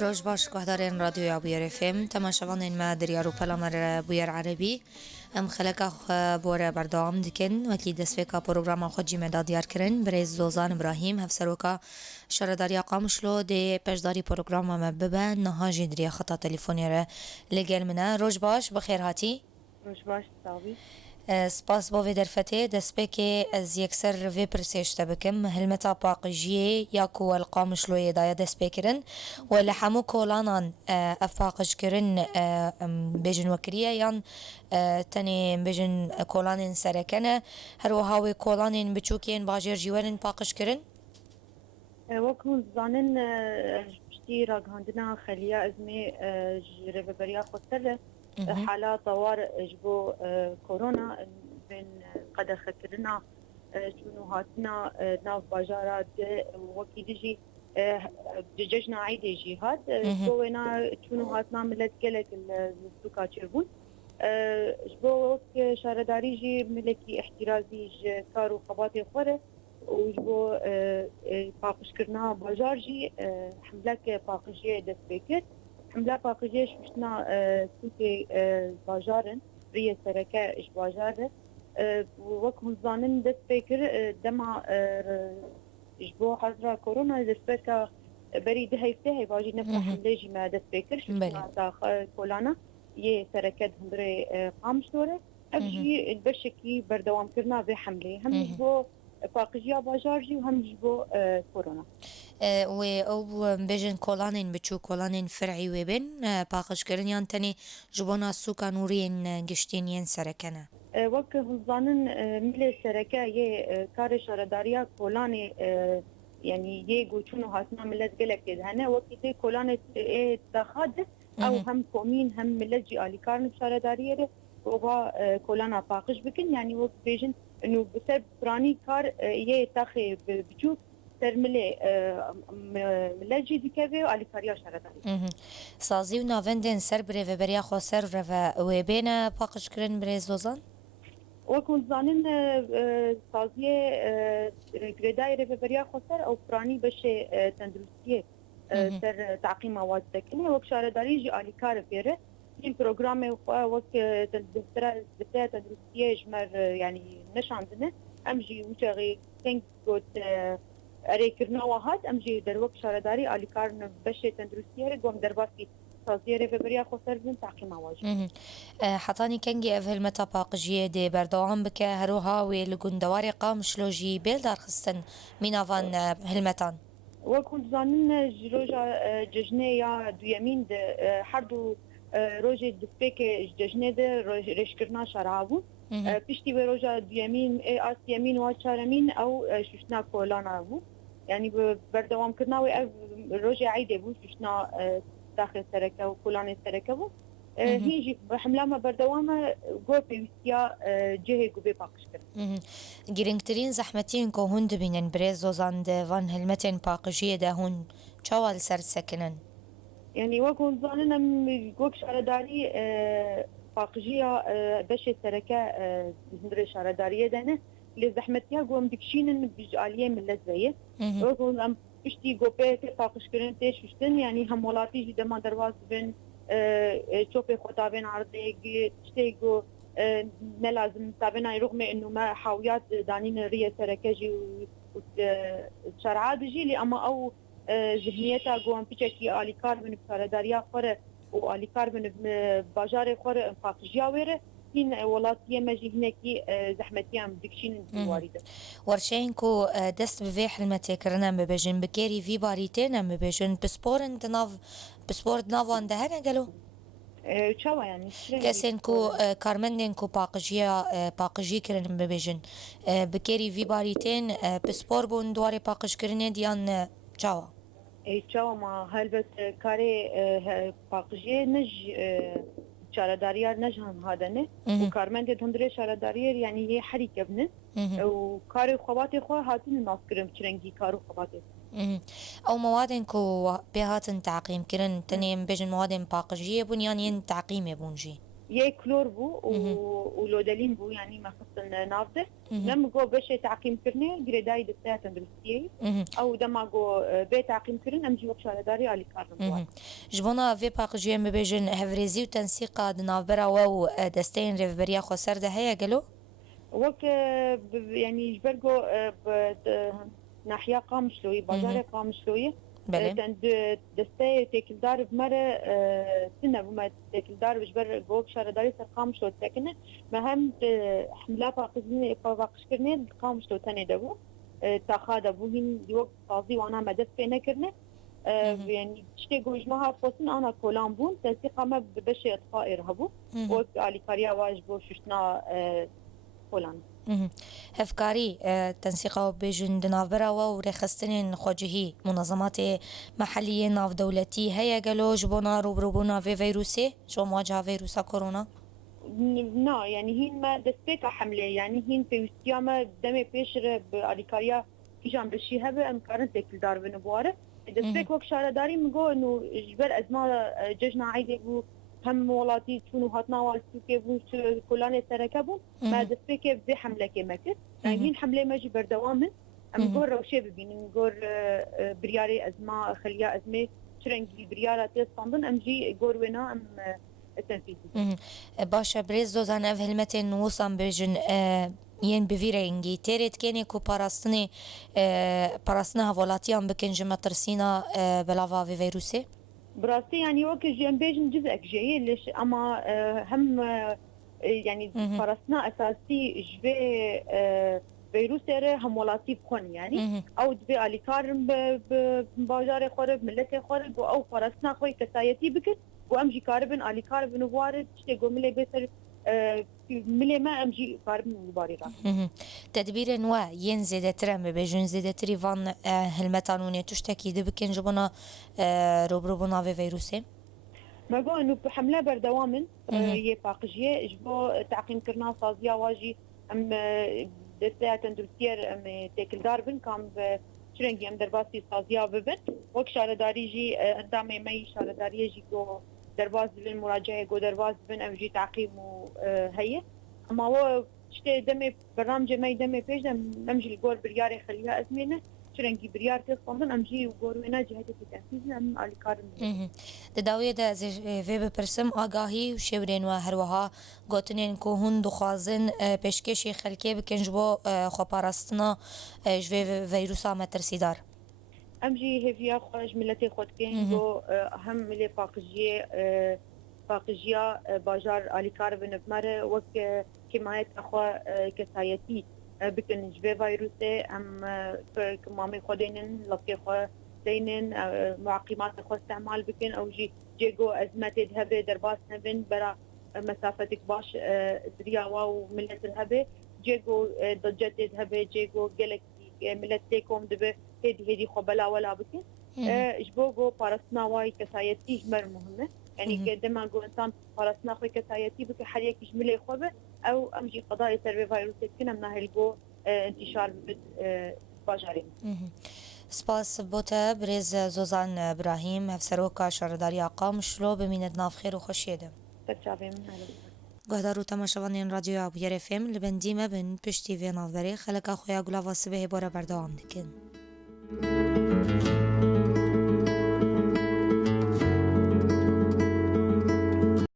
روش باش گهدارین رادیو ابویر فم تماشاوان ما دریا رو پلامر بویر عربی ام خلقا بوره بردام دکن وکی دسفیکا پروگرام خود جی مداد دیار کرن بریز زوزان ابراهیم هفسروکا شرداریا قامشلو دی پشداری پروگرام ما ببن نهاجی دریا خطا تلفونی را لگل منه روش باش بخیر هاتی روش باش تاوی سپاس بو درفته دسبك از يكسر في برسيشتا بكم هلمتا باقجيه ياكو القامش لو يدايا دسبكرن ولا حمو كولانان افاقج كرن بيجن وكريا يان تاني بيجن كولانين سركنه هرو هاوي كولانين بچوكين باجر جيوانين باقج كرن وكون زانن بشتي راقهاندنا خليا ازمي جريب بريا خسر حالا طوار جبو كورونا بين قد خكرنا شنو هاتنا ناف باجارات وكي دجي ججنا عيدي جهاد جبونا شنو هاتنا ملت كلك السوكا تشربون جبو شارداري جي ملكي احترازي كارو خباتي خوره وجبو باقش كرنا باجار جي حملك باقشيه دست بكر حمله باقیجش مشنا سوی باجارن ریه سرکه اش باجاره وقت مزانن دست بکر دما اجبو حضر کرونا دست بکر بری دهیفته هی باجی نفر حمله جی ما دست بکر شنا تا کولانا یه سرکه هندره قامش دوره ابجی البشکی بردوام کرنا به حمله هم اجبو باقیجیا باجار جی و هم اجبو کرونا و او بيجن كولانين بچو كولانين فرعي وبن باقش كرن يان تاني جبونا سوكا نورين گشتين ين سركنا وقت هزانن مل سركا يه كار شارداريا كولاني يعني يه گوچونو هاتنا ملت گلك هنا وقت دي كولاني تخاد او هم كومين هم ملت جي آلي كارن شارداريا وغا كولانا باقش بكن يعني وقت بيجن انه بسبب براني كار يه تاخي بچو ترمله ملاجي ديكافي وعلى كاريا شرداري سازي ونافندن سر بري وبريا خو سر و بين باقش كرن بري زوزان وكون زانن سازيه جريداي ريفريا خو سر او براني باش تندرستيه سر تعقيم مواد سكنيه وك شرداري جي على كار بيره في بروجرام وك تندرسترا تندرستيه جمر يعني نش عندنا امجي وشغي ثينك جود اريكرنا واحد امجي دروك شارداري على كارن بشه تندرستيه قوم درباسي تازيره ببريا خسر من تعقيم واجب حطاني كنجي افهل متى باقجيه دي بردوام بك هروها ولغندواري قام شلوجي بيل دار خستن مينافان هلمتان وكنت زانن جروجا ججنيا دويمين حردو روجي دسبيك ججنه ده رشكرنا شرابو بيشتي بروجا دويمين اس يمين وشارمين او ششنا كولانا بو يعني بردوام كرنا و روجي عيده بو ششنا داخل سركه وكولاني سركه بو هيجي حمله ما بردوامه جو بيوستيا جهه جو باقش كر گرنگترین زحمتین که هند بینن بريزو زاند وان هلمتين باقجيه ده هون چوال سر سكنن يعني وكون زاننا جوك شارداري باقجيه باش سركه هندر شارداريه دهنه لزحمتيا قوم دكشين بجاليه من لزيه وكون ام بشتي جوبيت باقش كرن تيش وشتن يعني هم ولاتي جدا ما درواز بين شوفي خطابين عرضي تشتيجو نلازم تابعنا رغم انه ما حاويات دانين ريه سركجي وشرعات جي لي اما او ذهنيتها قوم بيشكي آلي كار من بسارداريا خورة وآلي كار من باجار خورة باقجيا ويره هين ولاتيه مجي هناكي زحمتيان دكشين واردة ورشين كو دست بفي حلمتي كرنا مبجن بكيري في باريتين مبجن بسبور ناف بسبور نافان دهنا قالوا شوا يعني كسين كو كارمندين كو باقجي كرن مبجن بكيري في باريتين بسبور بون دواري باقج كرني ديان شوا شوا ما هلبت كاري باقجي نج شارداريار نجهم هذا نه وكارمند تندري شارداريار يعني هي حركة ابن وكاري خواتي خو هاتين الناس كرم تشرنجي كارو خواتي او موادن كو بهاتن تعقيم كرن تنين بيجن موادن باقجية بنيانين تعقيم بونجي یه کلور بو و لودلین بو یعنی مخصوصا نافده لما جو باش تعقيم كرني جريداي دستها تندرستي او دما جو بي تعقيم كرن امجي وقشاله داري على كارن جبونا في باقجي مبيجن هفريزي وتنسيق نافبرا و دستين ريفبريا خسر ده هيا قالوا وك يعني جبرجو ناحية قامشلوي بازار قامشلوي تند دسته تكلدار بمرة سنة بما تكلدار بجبر جوك شار داري سر قامشلو تكنه مهم حملة باقش كرنه قامشلو تاني دبو تاخاد بوهين يوك قاضي وانا مدف فينا كرنه يعني تشتي جوج مها فوسن انا كولان بون تنسيق ما ببشي اطفاء ارهبو وك علي كاريا واجبو ششنا هولندا هفكاري تنسيق بيجن دنافبرا ورخصتنين خواجهي منظمات محلية ناف دولتي هيا قالوا جبونا روبروبونا في فيروسي شو مواجهة فيروسا كورونا نا يعني هين ما دستيك حملة يعني هين في وستياما دمي بيشر بأليكاريا كيجان بشي هبه امكارن تكل دار بنبواره دستيك وك شارة داري مقو انو جبر ازما ججنا عيدي بو هم ولاتي شنو هاتنا والتو كيفو كلان تركبوا ما دسبيك بزي حمله كمكت يعني حمله ماجي بردوامن ام جور روشي ببين جور برياري ازما خليا ازمه شرنجي بريارة تصندن ام جي جور وينا ام التنفيذي باشا بريز دوزان اف هلمتين وصام بيجن ين بفيرينجي تيريت كيني كو باراستنا هفولاتيان بكن جمع ترسينا بلافا في فيروسي براستي يعني وقت جنبيجن جزء جاي ليش اما هم يعني فرسنا اساسي جبي فيروس هم ولاتي بخون يعني او دبي علي كارم ببازار خرب ملت خرب او فرسنا خوي كسايتي بكت وامجي كاربن علي كاربن وارد تشتي قوملي بيتر ملي ما امجي كاربن مباري تدبير و ينزد ترم بجن زد تريفان هالمتانونية تشتكي دبكن جبنا روبروبنا في فيروسي ما قو انه بحمله بردوامن يباقجيه جبو تعقيم كرنا صازيا واجي ام دسته تندرسير ام تاكل داربن كان شرنجي ام درباسي صازيا ببن وك شارداري جي اندامي مي شارداري جي جو درباز بن مراجعه جو درباز بن ام جي تعقيم هي اما هو شتي دمي برنامج ما دمي بيج امجي الجول برياري خليها ازمنه شرنجي بريار تصندن امجي وجورونا جهتي تنفيذ ام على كارن داويه ده في بپرسم آگاهی و شورین و هروها گوتنین که هون دخوازن پیشکشی خلکی بکن جبو خواپارستنا جوی ویروسا مترسیدار امجي هفيا خرج ملتي خودكين جو هم ملي باقجيا باجار علي كاربن بمره وك كمايت اخوا كسايتي بكن جبه فيروسي ام كمامي خودينن لقي خو دينن معقمات خو استعمال بكن او جيجو ازمات ذهبه درباس نبن برا مسافتك باش درياوا وملت الهبه جيجو ضجت ذهبه جيجو جالكسي ملتكم دبه هدي خو بلا ولا بكن جبوغو بارسنا واي كسايتي جمر مهمه يعني قدما جو انسان بارسنا خوي كسايتي بك حاليا كجمله خوبه او امجي قضايا سيرفي فيروس كنا من هالجو انتشار باجارين سپاس بوته برز زوزان ابراهیم هفسروکا شارداری آقام شلو بمینت ناف خیر و خوشیده ترجابي من هلا گهدارو تماشاوانین رادیو ابویر فم لبندیمه بن پشتی وی نافبری خلقا خویا گلاوا سبه باره بردوام دکن